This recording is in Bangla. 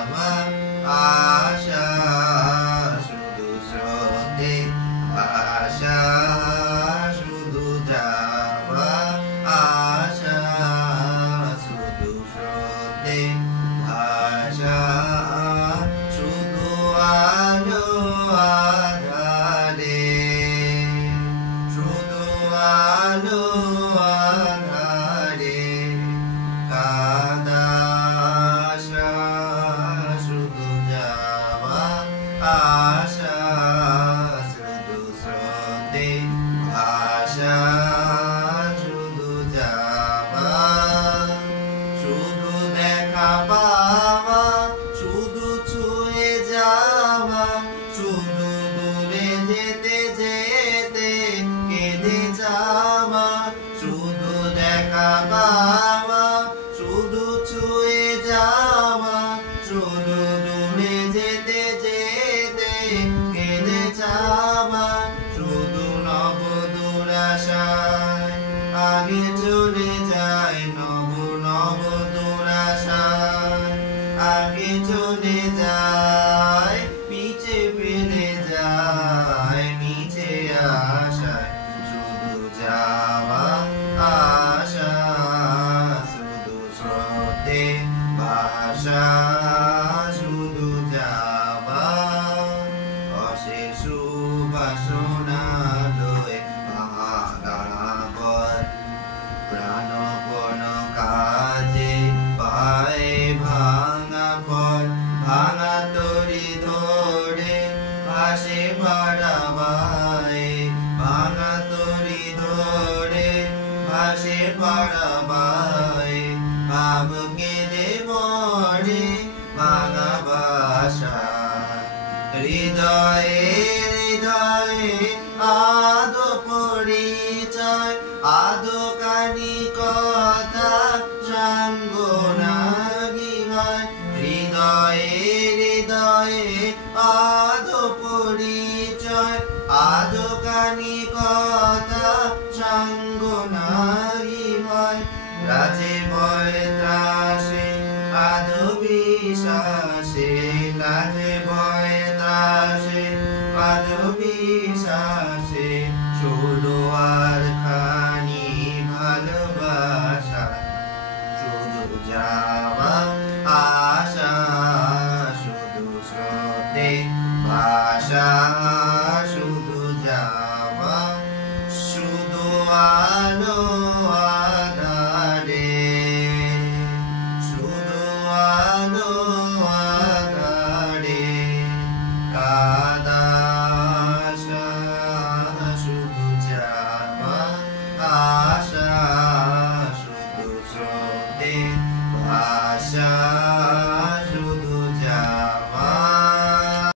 আশা শুধু স্রোতে ভাষা শুধু যাওয়া আশা শুধু স্রোতে ভাষা শুধু আলো আধারে শুধু আলো আধারে কাদা আশা শুধু যাওয়া আশা শুধু স্রোতে ভাষা শুধু যাওয়া শুধু দেখা পাওয়া শুধু ছুঁয়ে যাওয়া শুধু দূরে যেতে যেতে কেঁদে যাওয়া শুধু দেখা পাওয়া শুধু ছুঁয়ে যাওয়া শুধু দূরে যেতে যেতে কেঁদে যাওয়া শুধু নব দুরাশায় আগে চলে যায় নব নব দুরাশায় আগে চলে যায় পিছে ফেলে যায় নিচে আশায় শুধু যাওয়া আশা শুধু স্রোতে ভাষা শুধু যাওয়া অশেষ বাসনা লয়ে মহাগাড়াপর প্রাণপণ কাজে পায় ভাঙা পর ভাঙা তরি ধরে ভাসে পাড়াবায় ভাঙা তরি ধরে ভাসে পাড়াবায় ভাব কেঁদে মরে ভাঙা বাসা হৃদয়ে হৃদয়ে আদো পরিচয় আদো কানি কথা সাঙ্গ নাগি হয় হৃদয়ে হৃদয়ে আদো পরিচয় আদো কানি কথা সাঙ্গ নাগি হয় রাজে ভয় ত্রাসে আদো বিশ্বাসে লাজে ভয় ত্রাসে আদো বিশ্বাসে শুধু আর খানি ভালোবাসা শুধু যাওয়া আশা শুধু স্রোতে ভাষা শুধু যাওয়া শুধু আলো আধারে শুধু আলো আধারে কাদা আশা শুধু যাওয়া আশা শুধু স্রোতে ভাষা